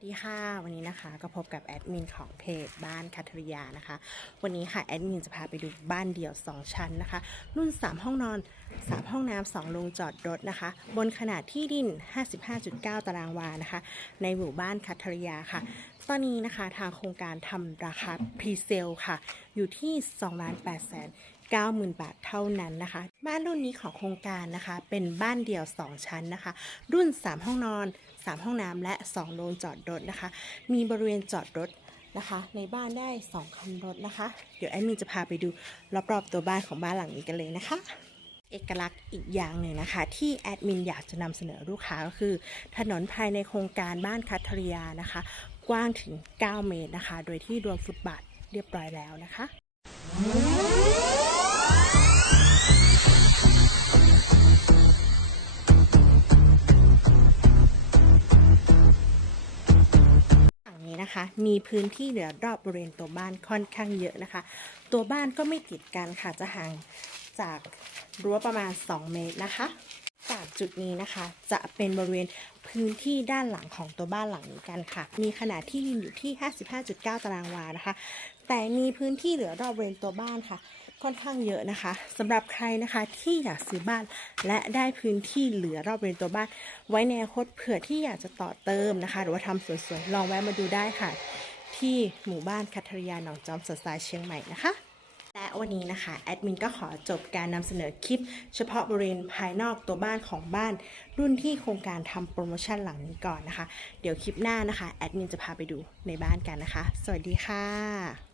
วัสดีค่ะ วันนี้นะคะก็พบกับแอดมินของเพจบ้านคัทริยานะคะ วันนี้ค่ะแอดมินจะพาไปดูบ้านเดี่ยว 2 ชั้นนะคะ รุ่น 3 ห้องนอน 3 ห้องน้ำ2โรงจอดรถนะคะ บนขนาดที่ดิน 55.9 ตารางวานะคะ ในหมู่บ้านคัทริยาค่ะ ตอนนี้นะคะทางโครงการทำราคาพรีเซลค่ะ อยู่ที่2ล้าน8แสน 90,000 บาทเท่านั้นนะคะ บ้านรุ่นนี้ของโครงการนะคะ เป็นบ้านเดี่ยว 2 ชั้นนะคะ รุ่น 3 ห้องนอน 3 ห้องน้ำและ 2 โรงจอดรถนะคะ มีบริเวณจอดรถนะคะ ในบ้านได้ 2 คันรถนะคะ เดี๋ยวแอดมินจะพาไปดูรอบๆตัวบ้านของบ้านหลังนี้กันเลยนะคะเอกลักษณ์อีกอย่างหนึ่งนะคะ ที่แอดมินอยากจะนำเสนอลูกค้าก็คือ ถนนภายในโครงการบ้านคัทริยานะคะ กว้างถึง 9 เมตรนะคะ โดยที่รวมฟุตบาทเรียบร้อยแล้วนะคะ นะคะ มีพื้นที่เหลือรอบบริเวณตัวบ้านค่อนข้างเยอะนะคะ ตัวบ้านก็ไม่ติดกันค่ะจะห่างจากรั้วประมาณ 2 เมตรนะคะ จากจุดนี้นะคะ จะเป็นบริเวณพื้นที่ด้านหลังของตัวบ้านหลังนี้กันค่ะ มีขนาดที่ดินอยู่ที่ 55.9 ตารางวานะคะ แต่มีพื้นที่เหลือรอบบริเวณตัวบ้านค่ะ ค่อนข้างเยอะนะคะสำหรับใครนะคะที่อยากซื้อบ้าน และได้พื้นที่เหลือรอบบริเวณตัวบ้าน ไว้ในอนาคตเผื่อที่อยากจะต่อเติมนะคะ หรือว่าทำสวยๆลองแวะมาดูได้ค่ะ ที่หมู่บ้านคัทริยาหนองจอมสดใสเชียงใหม่นะคะ วันนี้นะคะแอดมินก็ขอจบการนำเสนอคลิป เฉพาะบริเวณภายนอกตัวบ้านของบ้าน รุ่นที่โครงการทำโปรโมชั่นหลังนี้ก่อนนะคะ เดี๋ยวคลิปหน้านะคะแอดมินจะพาไปดูในบ้านกันนะคะ สวัสดีค่ะ